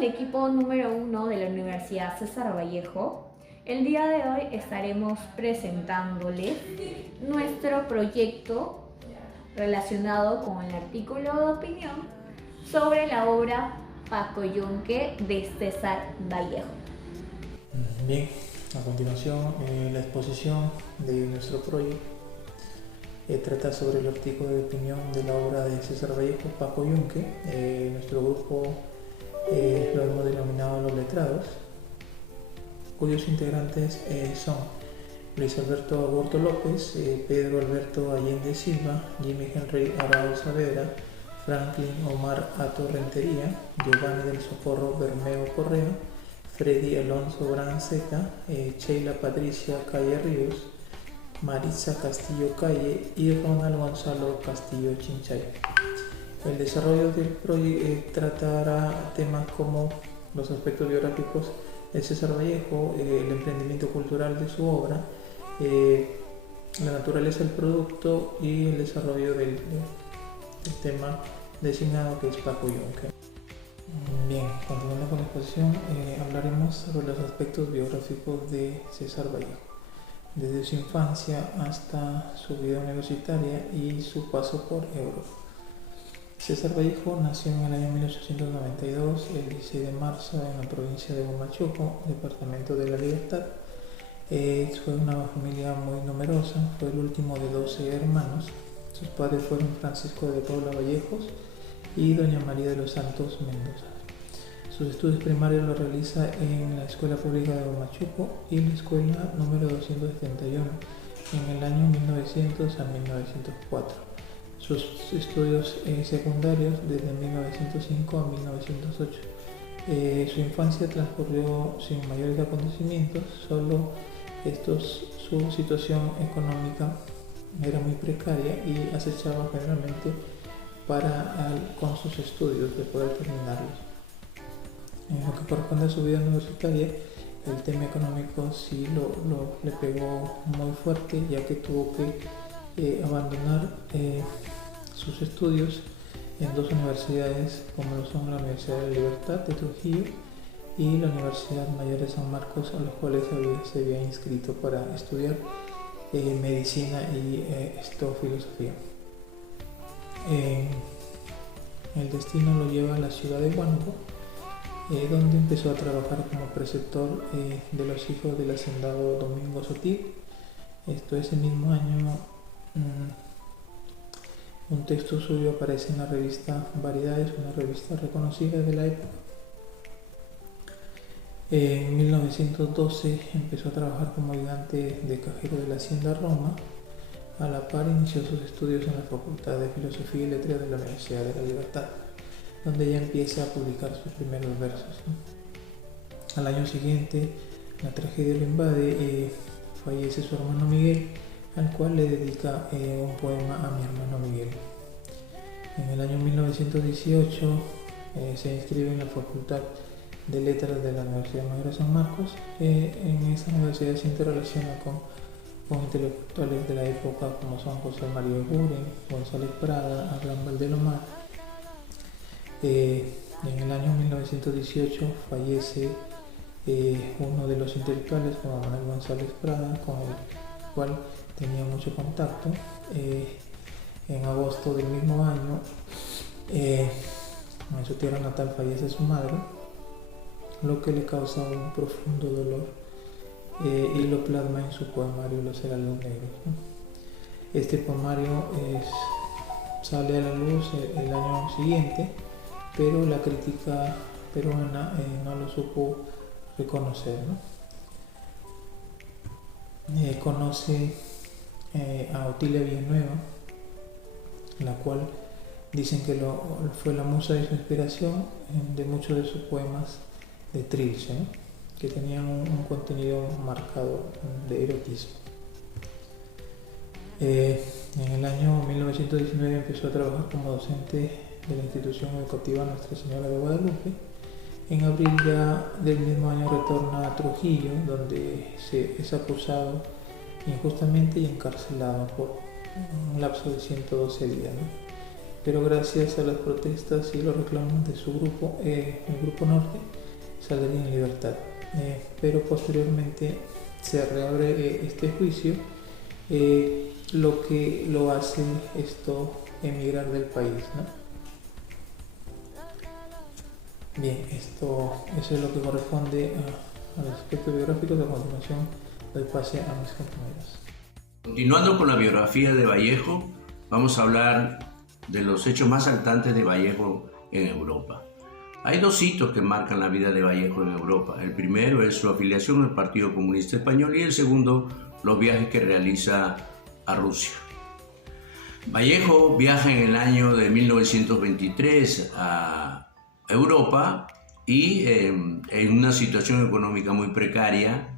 el equipo número 1 de la Universidad César Vallejo. El día de hoy estaremos presentándoles nuestro proyecto relacionado con el artículo de opinión sobre la obra Pacoyunque de César Vallejo. Bien, a continuación la exposición de nuestro proyecto trata sobre el artículo de opinión de la obra de César Vallejo, Pacoyunque. Nuestro grupo lo hemos denominado Los Letrados, cuyos integrantes son Luis Alberto Aburto López, Pedro Alberto Allende Silva, Jimmy Henry Arao Saavedra, Franklin Omar Ato Rentería, Giovanni del Socorro Bermeo Correa, Freddy Alonso Branseca, Sheila Patricia Calle Ríos, Maritza Castillo Calle y Ronald Gonzalo Castillo Chinchay. El desarrollo del proyecto tratará temas como los aspectos biográficos de César Vallejo, el emprendimiento cultural de su obra, la naturaleza del producto y el desarrollo del tema designado, que es Pacoyunque. Bien, continuando con la exposición, hablaremos sobre los aspectos biográficos de César Vallejo, desde su infancia hasta su vida universitaria y su paso por Europa. César Vallejo nació en el año 1892, el 16 de marzo, en la provincia de Huamachuco, departamento de La Libertad. Fue una familia muy numerosa, fue el último de 12 hermanos. Sus padres fueron Francisco de Paula Vallejos y doña María de los Santos Mendoza. Sus estudios primarios los realiza en la Escuela Pública de Huamachuco y la Escuela número 271 en el año 1900 a 1904. Sus estudios secundarios desde 1905 a 1908. Su infancia transcurrió sin mayores acontecimientos, solo su situación económica era muy precaria y acechaba generalmente con sus estudios de poder terminarlos. En lo que corresponde a su vida universitaria, el tema económico sí le pegó muy fuerte, ya que tuvo que abandonar sus estudios en dos universidades, como lo son la Universidad de la Libertad de Trujillo y la Universidad Mayor de San Marcos, a los cuales se había inscrito para estudiar medicina y filosofía. El destino lo lleva a la ciudad de Huánuco, donde empezó a trabajar como preceptor de los hijos del hacendado Domingo Sotil. Ese mismo año un texto suyo aparece en la revista Variedades, una revista reconocida de la época. En 1912 empezó a trabajar como ayudante de cajero de la Hacienda Roma. A la par inició sus estudios en la Facultad de Filosofía y Letras de la Universidad de la Libertad, donde ya empieza a publicar sus primeros versos. Al año siguiente, la tragedia lo invade, fallece su hermano Miguel, al cual le dedica un poema a mi hermano Miguel. En el año 1918 se inscribe en la Facultad de Letras de la Universidad Mayor de San Marcos. En esa universidad se interrelaciona con intelectuales de la época como son José María Eguren, González Prada, Abraham Valdelomar. En el año 1918 fallece uno de los intelectuales, como Manuel González Prada, con el cual tenía mucho contacto. En agosto del mismo año, en su tierra natal fallece su madre, lo que le causa un profundo dolor, y lo plasma en su poemario Los Heraldos Negros. Este poemario sale a la luz el año siguiente, pero la crítica peruana no lo supo reconocer, conoce a Otilia Villanueva, la cual dicen que fue la musa de su inspiración de muchos de sus poemas de Trilce, que tenían un contenido marcado de erotismo. En el año 1919 empezó a trabajar como docente de la institución educativa Nuestra Señora de Guadalupe. En abril ya del mismo año retorna a Trujillo, donde es acusado injustamente y encarcelado por un lapso de 112 días. pero gracias a las protestas y los reclamos de su grupo, el Grupo Norte, saldría en libertad. Pero posteriormente se reabre este juicio, lo que lo hace esto emigrar del país, ¿no? Bien, eso es lo que corresponde al aspecto biográfico. A continuación doy pase a mis compañeros. Continuando con la biografía de Vallejo, vamos a hablar de los hechos más saltantes de Vallejo en Europa. Hay dos hitos que marcan la vida de Vallejo en Europa. El primero es su afiliación al Partido Comunista Español y el segundo, los viajes que realiza a Rusia. Vallejo viaja en el año de 1923 a Europa y en una situación económica muy precaria,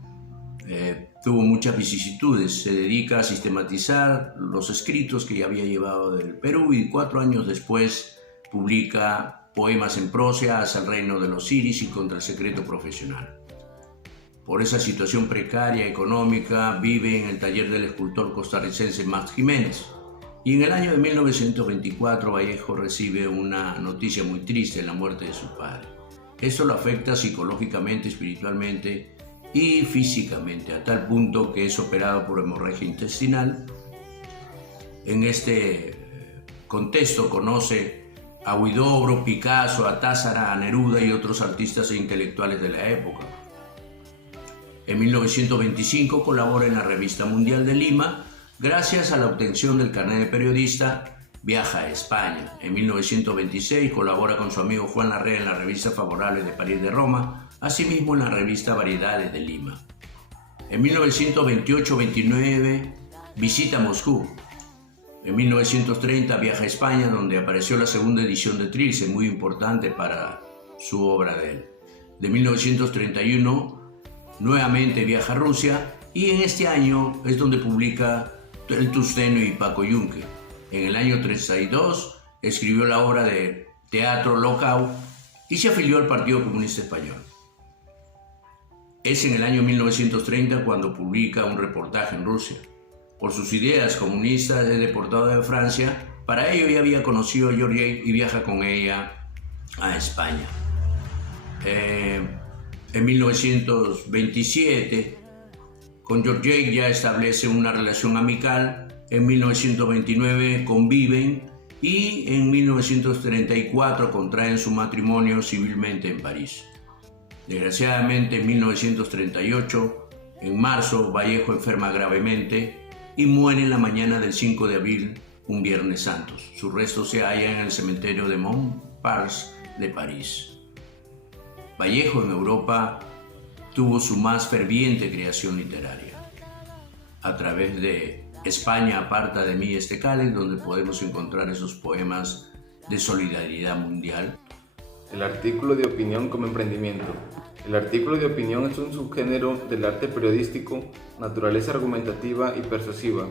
tuvo muchas vicisitudes. Se dedica a sistematizar los escritos que ya había llevado del Perú y 4 años después publica poemas en prosa hacia el reino de los Siris y contra el secreto profesional. Por esa situación precaria económica vive en el taller del escultor costarricense Max Jiménez. Y en el año de 1924 Vallejo recibe una noticia muy triste, la muerte de su padre. Esto lo afecta psicológicamente, espiritualmente y físicamente, a tal punto que es operado por hemorragia intestinal. En este contexto conoce a Huidobro, Picasso, a Tázara, a Neruda y otros artistas e intelectuales de la época. En 1925 colabora en la Revista Mundial de Lima. Gracias a la obtención del carnet de periodista, viaja a España. En 1926 colabora con su amigo Juan Larrea en la revista Favorable de París de Roma, asimismo en la revista Variedades de Lima. En 1928-29 visita Moscú. En 1930 viaja a España, donde apareció la segunda edición de Trilce, muy importante para su obra de él. De 1931 nuevamente viaja a Rusia y en este año es donde publica El Tusteno y Paco Yunque. En el año 32 escribió la obra de teatro Locao y se afilió al Partido Comunista Español. Es en el año 1930 cuando publica un reportaje en Rusia. Por sus ideas comunistas es deportado de Francia. Para ello ya había conocido a Georgette y viaja con ella a España. En 1927 con Georgette ya establece una relación amical. En 1929 conviven y en 1934 contraen su matrimonio civilmente en París. Desgraciadamente en 1938, en marzo, Vallejo enferma gravemente y muere en la mañana del 5 de abril, un Viernes Santo. Sus restos se hallan en el cementerio de Montparnasse de París. Vallejo en Europa tuvo su más ferviente creación literaria. A través de España aparta de mí este cáliz, donde podemos encontrar esos poemas de solidaridad mundial. El artículo de opinión como emprendimiento. El artículo de opinión es un subgénero del arte periodístico, naturaleza argumentativa y persuasiva,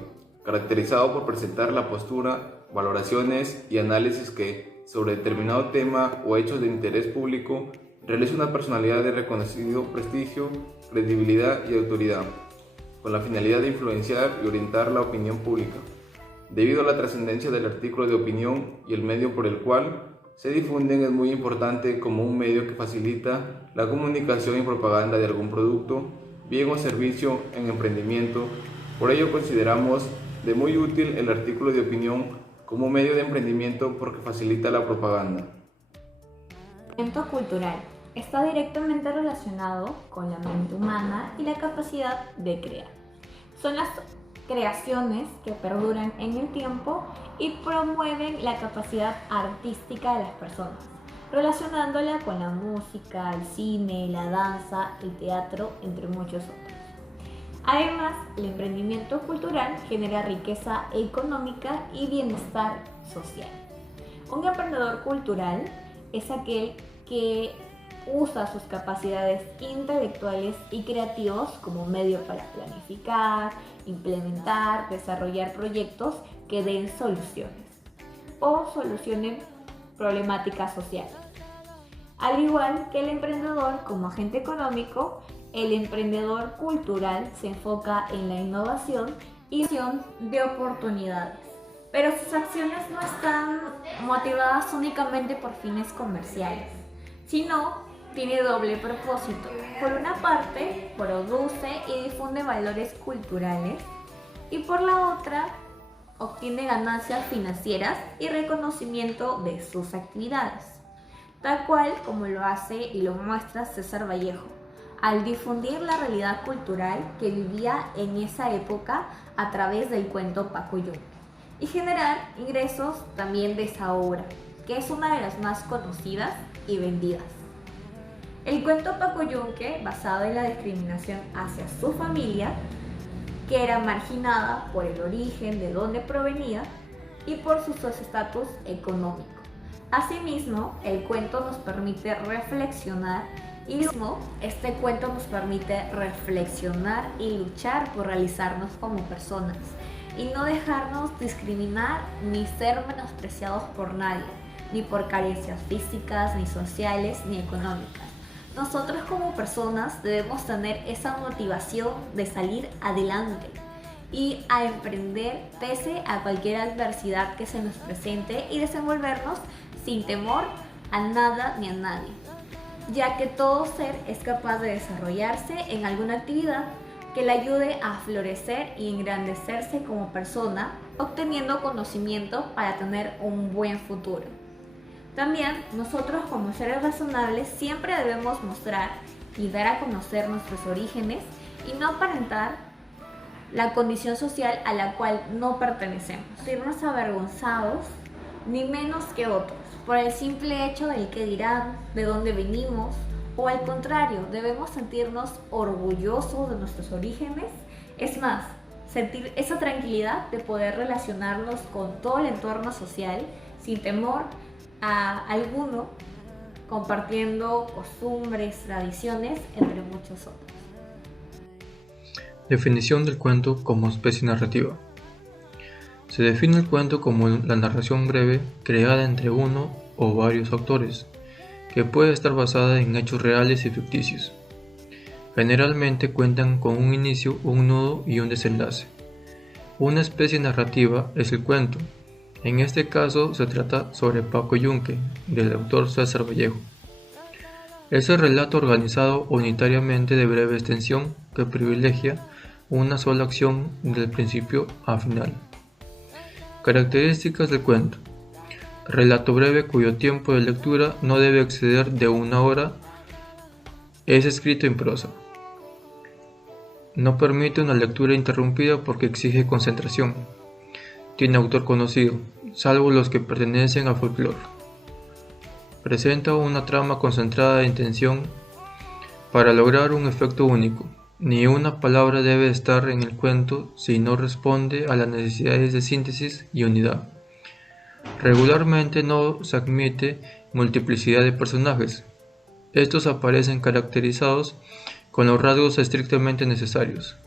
caracterizado por presentar la postura, valoraciones y análisis que, sobre determinado tema o hechos de interés público, realiza una personalidad de reconocido prestigio, credibilidad y autoridad, con la finalidad de influenciar y orientar la opinión pública. Debido a la trascendencia del artículo de opinión y el medio por el cual se difunden, es muy importante como un medio que facilita la comunicación y propaganda de algún producto, bien o servicio en emprendimiento. Por ello consideramos de muy útil el artículo de opinión como medio de emprendimiento porque facilita la propaganda. Emprendimiento cultural está directamente relacionado con la mente humana y la capacidad de crear. Son las creaciones que perduran en el tiempo y promueven la capacidad artística de las personas, relacionándola con la música, el cine, la danza, el teatro, entre muchos otros. Además, el emprendimiento cultural genera riqueza económica y bienestar social. Un emprendedor cultural es aquel que usa sus capacidades intelectuales y creativos como medio para planificar, implementar, desarrollar proyectos que den soluciones o solucionen problemáticas sociales. Al igual que el emprendedor como agente económico, el emprendedor cultural se enfoca en la innovación y creación de oportunidades. pero sus acciones no están motivadas únicamente por fines comerciales, sino tiene doble propósito. Por una parte, produce y difunde valores culturales, y por la otra, obtiene ganancias financieras y reconocimiento de sus actividades, tal cual como lo hace y lo muestra César Vallejo, al difundir la realidad cultural que vivía en esa época a través del cuento Paco Yunque, y generar ingresos también de esa obra, que es una de las más conocidas y vendidas. El cuento Paco Yunque, basado en la discriminación hacia su familia, que era marginada por el origen de donde provenía y por su estatus económico. Asimismo, el cuento nos permite reflexionar este cuento nos permite reflexionar y luchar por realizarnos como personas y no dejarnos discriminar ni ser menospreciados por nadie, ni por carencias físicas, ni sociales, ni económicas. Nosotros como personas debemos tener esa motivación de salir adelante y a emprender pese a cualquier adversidad que se nos presente y desenvolvernos sin temor a nada ni a nadie, ya que todo ser es capaz de desarrollarse en alguna actividad que le ayude a florecer y engrandecerse como persona, obteniendo conocimiento para tener un buen futuro. También nosotros como seres razonables siempre debemos mostrar y dar a conocer nuestros orígenes y no aparentar la condición social a la cual no pertenecemos, sentirnos avergonzados ni menos que otros por el simple hecho del qué dirán, de dónde venimos, o al contrario, debemos sentirnos orgullosos de nuestros orígenes. Es más, sentir esa tranquilidad de poder relacionarnos con todo el entorno social sin temor a alguno, compartiendo costumbres, tradiciones, entre muchos otros. Definición del cuento como especie narrativa. Se define el cuento como la narración breve creada entre uno o varios autores, que puede estar basada en hechos reales y ficticios. Generalmente cuentan con un inicio, un nudo y un desenlace. Una especie narrativa es el cuento. En este caso se trata sobre Paco Yunque, del autor César Vallejo. Es el relato organizado unitariamente de breve extensión que privilegia una sola acción del principio a final. Características del cuento. Relato breve cuyo tiempo de lectura no debe exceder de 1 hora. Es escrito en prosa. No permite una lectura interrumpida porque exige concentración. Tiene autor conocido, salvo los que pertenecen al folclore. Presenta una trama concentrada de intención para lograr un efecto único. Ni una palabra debe estar en el cuento si no responde a las necesidades de síntesis y unidad. Regularmente no se admite multiplicidad de personajes. Estos aparecen caracterizados con los rasgos estrictamente necesarios.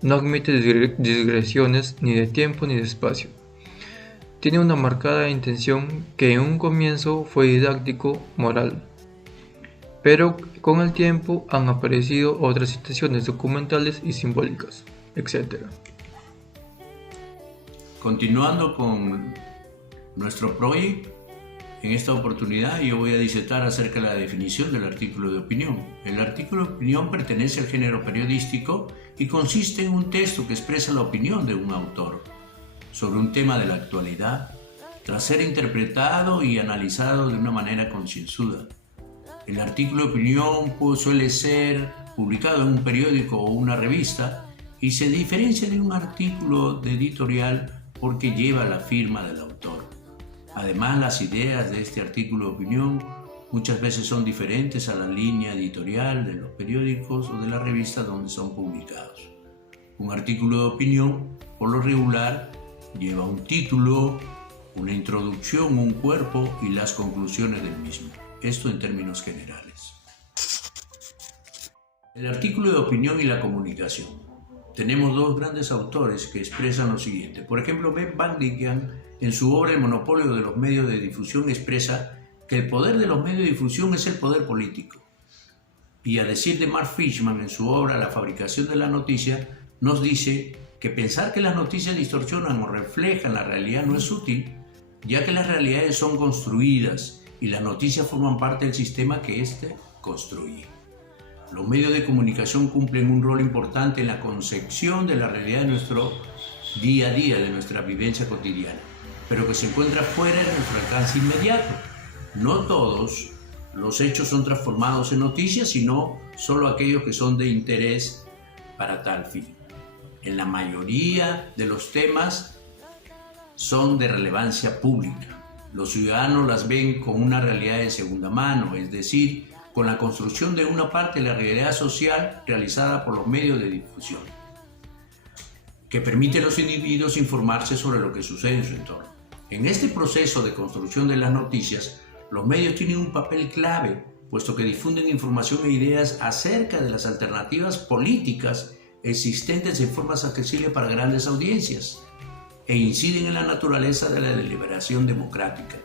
No admite digresiones ni de tiempo ni de espacio. Tiene una marcada intención que en un comienzo fue didáctico, moral. Pero con el tiempo han aparecido otras situaciones documentales y simbólicas, etc. Continuando con nuestro proyecto, en esta oportunidad yo voy a disertar acerca de la definición del artículo de opinión. El artículo de opinión pertenece al género periodístico y consiste en un texto que expresa la opinión de un autor sobre un tema de la actualidad, tras ser interpretado y analizado de una manera concienzuda. El artículo de opinión suele ser publicado en un periódico o una revista y se diferencia de un artículo de editorial porque lleva la firma del autor. Además, las ideas de este artículo de opinión muchas veces son diferentes a la línea editorial de los periódicos o de las revistas donde son publicados. Un artículo de opinión, por lo regular, lleva un título, una introducción, un cuerpo y las conclusiones del mismo. Esto en términos generales. El artículo de opinión y la comunicación. Tenemos dos grandes autores que expresan lo siguiente. Por ejemplo, Ben Bandigian, en su obra El monopolio de los medios de difusión, expresa que el poder de los medios de difusión es el poder político. Y a decir de Mark Fishman, en su obra La fabricación de la noticia, nos dice que pensar que las noticias distorsionan o reflejan la realidad no es útil, ya que las realidades son construidas y las noticias forman parte del sistema que éste construye. Los medios de comunicación cumplen un rol importante en la concepción de la realidad de nuestro día a día, de nuestra vivencia cotidiana, pero que se encuentra fuera de nuestro alcance inmediato. No todos los hechos son transformados en noticias, sino solo aquellos que son de interés para tal fin. En la mayoría de los temas son de relevancia pública. Los ciudadanos las ven con una realidad de segunda mano, es decir, con la construcción de una parte de la realidad social realizada por los medios de difusión, que permite a los individuos informarse sobre lo que sucede en su entorno. En este proceso de construcción de las noticias, los medios tienen un papel clave, puesto que difunden información e ideas acerca de las alternativas políticas existentes en formas accesibles para grandes audiencias e inciden en la naturaleza de la deliberación democrática.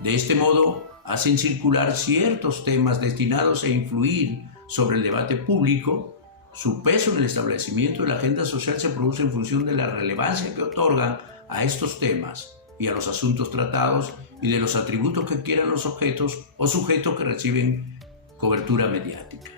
De este modo, hacen circular ciertos temas destinados a influir sobre el debate público. Su peso en el establecimiento de la agenda social se produce en función de la relevancia que otorgan a estos temas y a los asuntos tratados y de los atributos que quieran los objetos o sujetos que reciben cobertura mediática.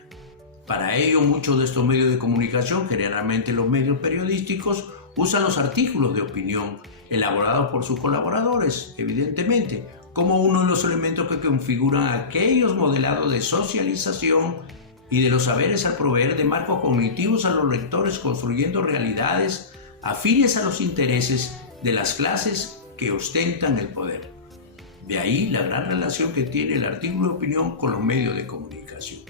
Para ello, muchos de estos medios de comunicación, generalmente los medios periodísticos, usan los artículos de opinión elaborados por sus colaboradores, evidentemente, como uno de los elementos que configuran aquellos modelados de socialización y de los saberes al proveer de marcos cognitivos a los lectores, construyendo realidades afines a los intereses de las clases que ostentan el poder. De ahí la gran relación que tiene el artículo de opinión con los medios de comunicación.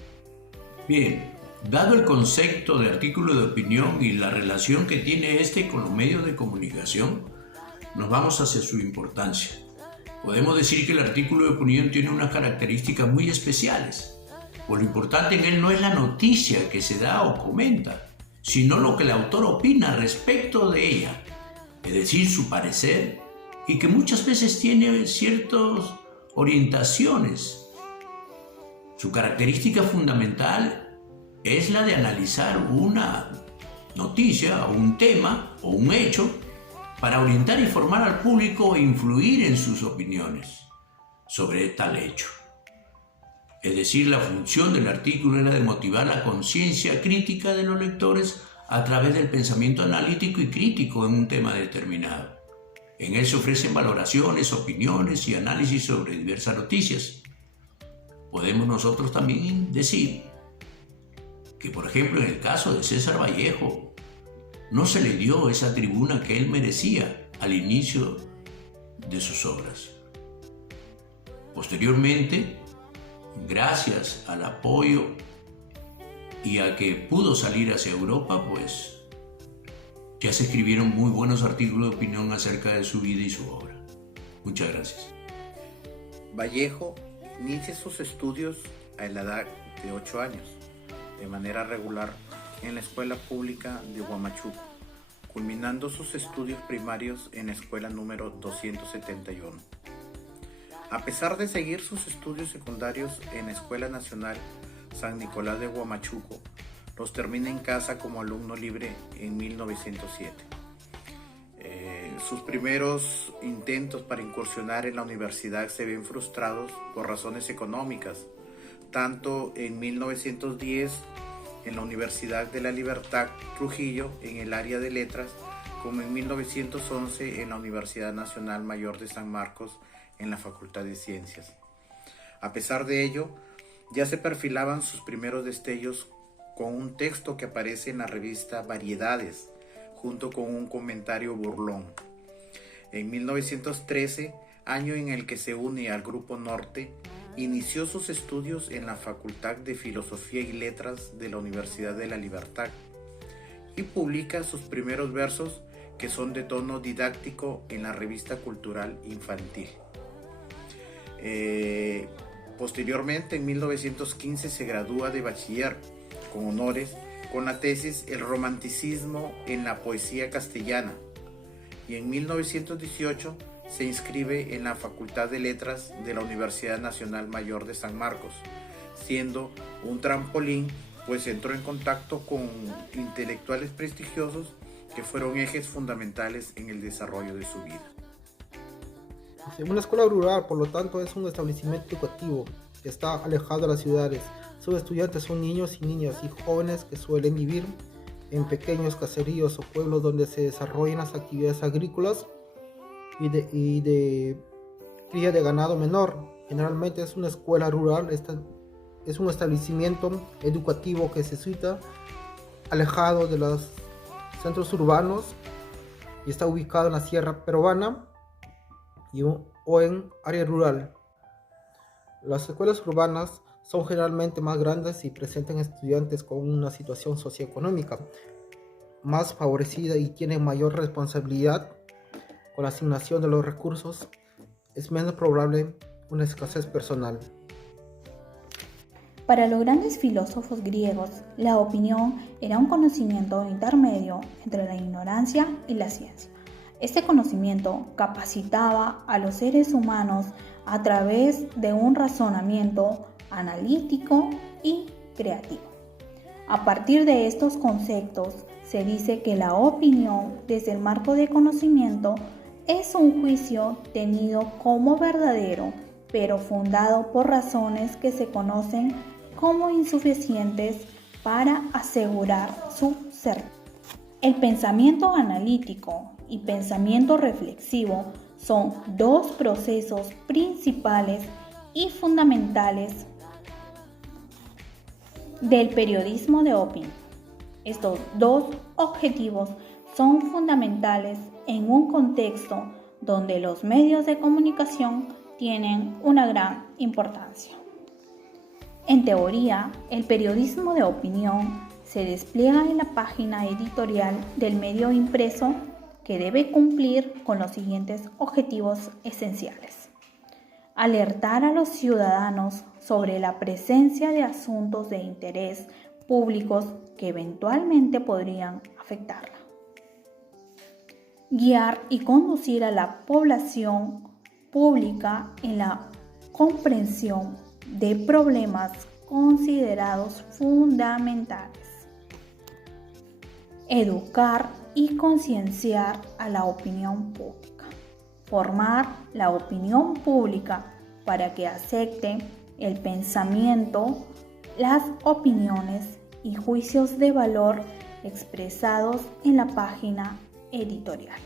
Bien, dado el concepto de artículo de opinión y la relación que tiene este con los medios de comunicación, nos vamos hacia su importancia. Podemos decir que el artículo de opinión tiene unas características muy especiales, pues lo importante en él no es la noticia que se da o comenta, sino lo que el autor opina respecto de ella, es decir, su parecer, y que muchas veces tiene ciertas orientaciones. Su característica fundamental es la de analizar una noticia, o un tema, o un hecho, para orientar y formar al público e influir en sus opiniones sobre tal hecho. Es decir, la función del artículo era de motivar la conciencia crítica de los lectores a través del pensamiento analítico y crítico en un tema determinado. En él se ofrecen valoraciones, opiniones y análisis sobre diversas noticias. Podemos nosotros también decir que, por ejemplo, en el caso de César Vallejo, no se le dio esa tribuna que él merecía al inicio de sus obras. Posteriormente, gracias al apoyo y a que pudo salir hacia Europa, pues ya se escribieron muy buenos artículos de opinión acerca de su vida y su obra. Muchas gracias. Vallejo inicia sus estudios a la edad de 8 años, de manera regular en la escuela pública de Huamachuco, culminando sus estudios primarios en la escuela número 271. A pesar de seguir sus estudios secundarios en la Escuela Nacional San Nicolás de Huamachuco, los termina en casa como alumno libre en 1907. Sus primeros intentos para incursionar en la universidad se ven frustrados por razones económicas, tanto en 1910 en la Universidad de la Libertad Trujillo en el área de letras, como en 1911 en la Universidad Nacional Mayor de San Marcos en la Facultad de Ciencias. A pesar de ello, ya se perfilaban sus primeros destellos con un texto que aparece en la revista Variedades, junto con un comentario burlón. En 1913, año en el que se une al Grupo Norte, inició sus estudios en la Facultad de Filosofía y Letras de la Universidad de la Libertad y publica sus primeros versos, que son de tono didáctico, en la revista cultural infantil. Posteriormente, en 1915, se gradúa de bachiller con honores con la tesis El romanticismo en la poesía castellana, y en 1918 se inscribe en la Facultad de Letras de la Universidad Nacional Mayor de San Marcos, siendo un trampolín, pues entró en contacto con intelectuales prestigiosos que fueron ejes fundamentales en el desarrollo de su vida. Una escuela rural, por lo tanto, es un establecimiento educativo que está alejado de las ciudades. Sus estudiantes son niños y niñas y jóvenes que suelen vivir en pequeños caseríos o pueblos donde se desarrollan las actividades agrícolas y de cría de ganado menor. Generalmente es una escuela rural, es un establecimiento educativo que se situa alejado de los centros urbanos y está ubicado en la sierra peruana o en área rural. Las escuelas urbanas son generalmente más grandes y presentan estudiantes con una situación socioeconómica más favorecida y tienen mayor responsabilidad con la asignación de los recursos. Es menos probable una escasez personal. Para los grandes filósofos griegos, la opinión era un conocimiento intermedio entre la ignorancia y la ciencia. Este conocimiento capacitaba a los seres humanos a través de un razonamiento analítico y creativo. A partir de estos conceptos, se dice que la opinión, desde el marco de conocimiento, es un juicio tenido como verdadero, pero fundado por razones que se conocen como insuficientes para asegurar su certeza. El pensamiento analítico y pensamiento reflexivo son dos procesos principales y fundamentales del periodismo de opinión. Estos dos objetivos son fundamentales en un contexto donde los medios de comunicación tienen una gran importancia. En teoría, el periodismo de opinión se despliega en la página editorial del medio impreso, que debe cumplir con los siguientes objetivos esenciales: alertar a los ciudadanos sobre la presencia de asuntos de interés públicos que eventualmente podrían afectarla; guiar y conducir a la población pública en la comprensión de problemas considerados fundamentales; educar y concienciar a la opinión pública; formar la opinión pública para que acepte el pensamiento, las opiniones y juicios de valor expresados en la página editorial.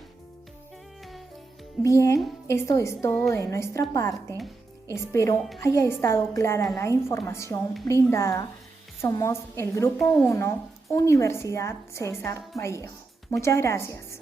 Bien, esto es todo de nuestra parte. Espero haya estado clara la información brindada. Somos el Grupo 1, Universidad César Vallejo. Muchas gracias.